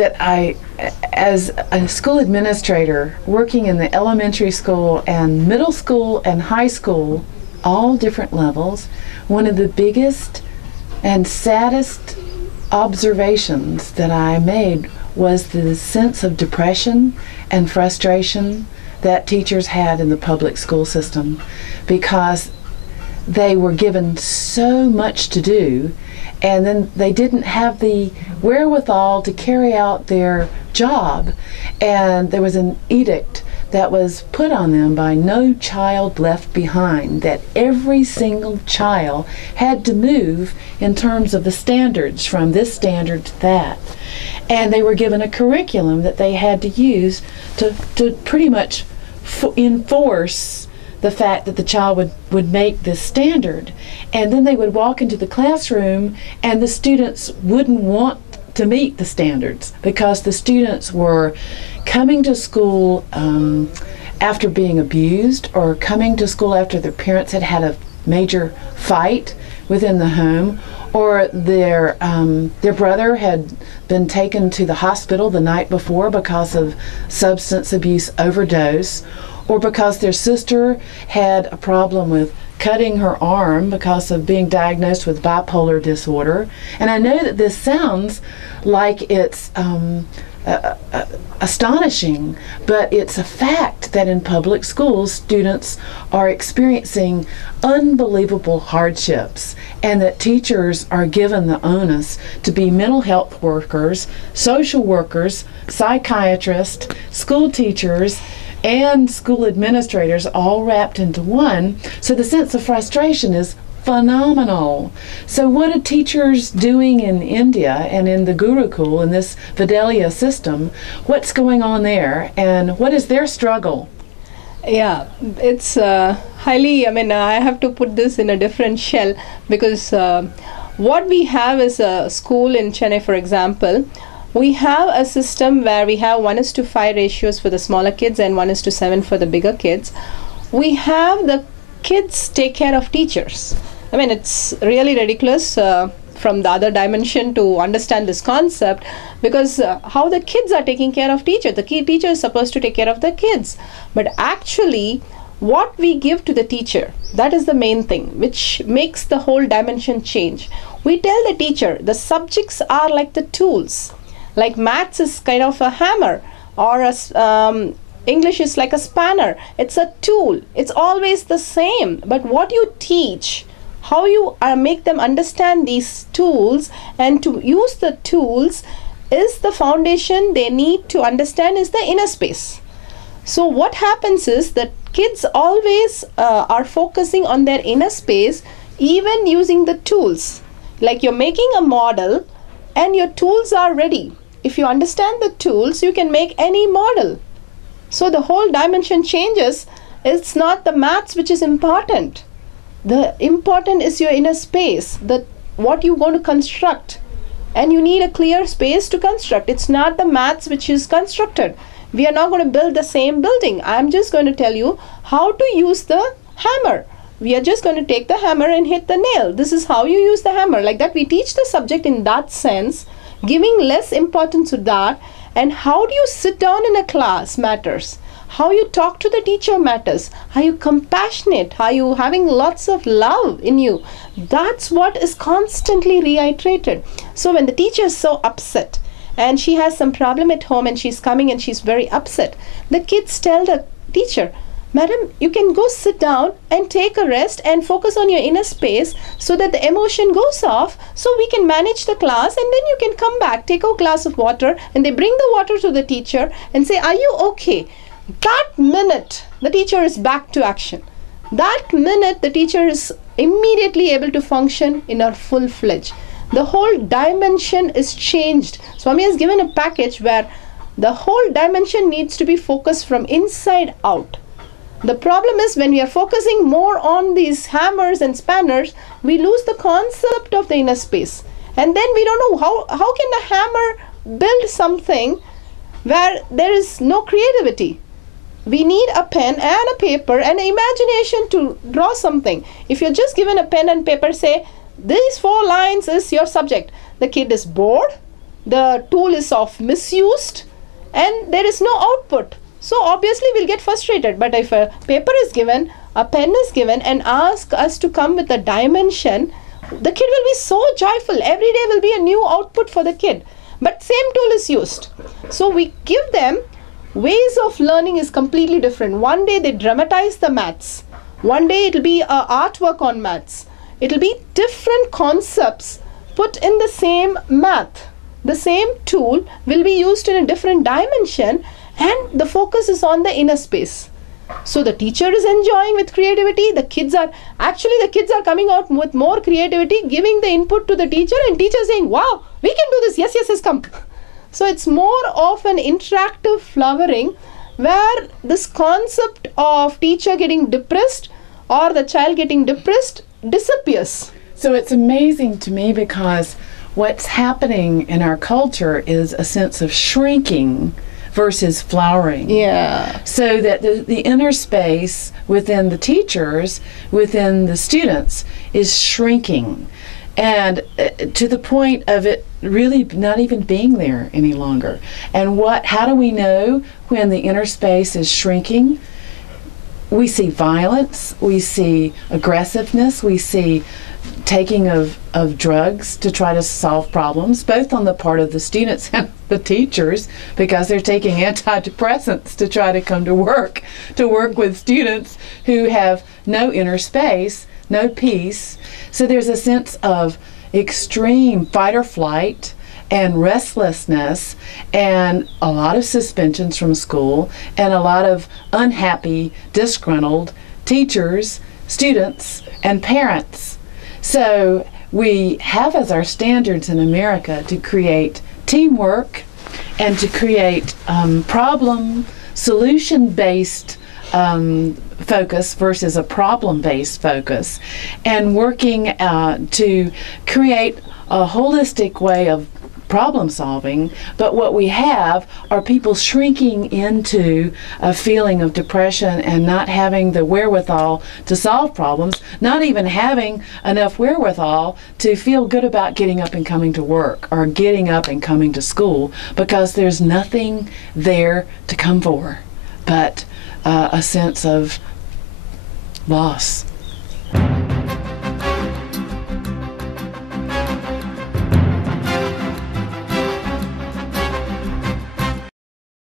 that as a school administrator, working in the elementary school and middle school and high school, all different levels, one of the biggest and saddest observations that I made was the sense of depression and frustration that teachers had in the public school system, because they were given so much to do, and then they didn't have the wherewithal to carry out their job. And there was an edict that was put on them by No Child Left Behind, that every single child had to move in terms of the standards from this standard to that. And they were given a curriculum that they had to use to pretty much enforce the fact that the child would make this standard. And then they would walk into the classroom and the students wouldn't want to meet the standards, because the students were coming to school after being abused, or coming to school after their parents had had a major fight within the home, or their brother had been taken to the hospital the night before because of substance abuse overdose, or because their sister had a problem with cutting her arm because of being diagnosed with bipolar disorder. And I know that this sounds like it's astonishing, but it's a fact that in public schools, students are experiencing unbelievable hardships, and that teachers are given the onus to be mental health workers, social workers, psychiatrists, school teachers, and school administrators, all wrapped into one. So the sense of frustration is phenomenal. So what are teachers doing in India and in the Gurukul, in this Vidalia system? What's going on there, and what is their struggle? Yeah, it's highly, I have to put this in a different shell, because what we have is a school in Chennai, for example. We have a system where we have 1:5 ratios for the smaller kids and 1:7 for the bigger kids. We have the kids take care of teachers. It's really ridiculous from the other dimension to understand this concept, because how the kids are taking care of teacher. The key teacher is supposed to take care of the kids. But actually, what we give to the teacher, that is the main thing, which makes the whole dimension change. We tell the teacher the subjects are like the tools. Like maths is kind of a hammer, or English is like a spanner. It's a tool. It's always the same. But what you teach, how you make them understand these tools and to use the tools, is the foundation they need to understand, is the inner space. So what happens is that kids always are focusing on their inner space, even using the tools. Like you're making a model and your tools are ready. If you understand the tools, you can make any model. So the whole dimension changes. It's not the maths which is important. The important is your inner space, that what you're going to construct. And you need a clear space to construct. It's not the maths which is constructed. We are not going to build the same building. I'm just going to tell you how to use the hammer. We are just going to take the hammer and hit the nail. This is how you use the hammer. Like that, we teach the subject in that sense, giving less importance to that. And how do you sit down in a class matters. How you talk to the teacher matters. Are you compassionate? Are you having lots of love in you? That's what is constantly reiterated. So when the teacher is so upset and she has some problem at home and she's coming and she's very upset, the kids tell the teacher, "Madam, you can go sit down and take a rest and focus on your inner space so that the emotion goes off, so we can manage the class, and then you can come back, take a glass of water." And they bring the water to the teacher and say, "Are you okay?" That minute, the teacher is back to action. That minute, the teacher is immediately able to function in a full-fledged. The whole dimension is changed. Swami has given a package where the whole dimension needs to be focused from inside out. The problem is when we are focusing more on these hammers and spanners, we lose the concept of the inner space. And then we don't know how can a hammer build something where there is no creativity. We need a pen and a paper and imagination to draw something. If you're just given a pen and paper, say, these 4 lines is your subject. The kid is bored. the tool is of misused and there is no output. So obviously we'll get frustrated. But if a paper is given, a pen is given and ask us to come with a dimension, the kid will be so joyful. Every day will be a new output for the kid. But same tool is used. So we give them ways of learning is completely different. One day they dramatize the maths. One day it will be a artwork on maths. It will be different concepts put in the same math. The same tool will be used in a different dimension and the focus is on the inner space. So the teacher is enjoying with creativity. The kids are coming out with more creativity, giving the input to the teacher and teacher saying, wow, we can do this. Yes, yes, yes, come. So it's more of an interactive flowering where this concept of teacher getting depressed or the child getting depressed disappears. So it's amazing to me because what's happening in our culture is a sense of shrinking versus flowering. Yeah. So that the inner space within the teachers, within the students, is shrinking. And to the point of it really not even being there any longer. And how do we know when the inner space is shrinking? We see violence, we see aggressiveness, we see taking of drugs to try to solve problems, both on the part of the students and the teachers, because they're taking antidepressants to try to come to work with students who have no inner space, no peace. So there's a sense of extreme fight or flight and restlessness and a lot of suspensions from school and a lot of unhappy, disgruntled teachers, students, and parents. So we have as our standards in America to create teamwork and to create problem solution-based focus versus a problem-based focus, and working to create a holistic way of problem solving. But what we have are people shrinking into a feeling of depression and not having the wherewithal to solve problems, not even having enough wherewithal to feel good about getting up and coming to work or getting up and coming to school, because there's nothing there to come for but a sense of loss.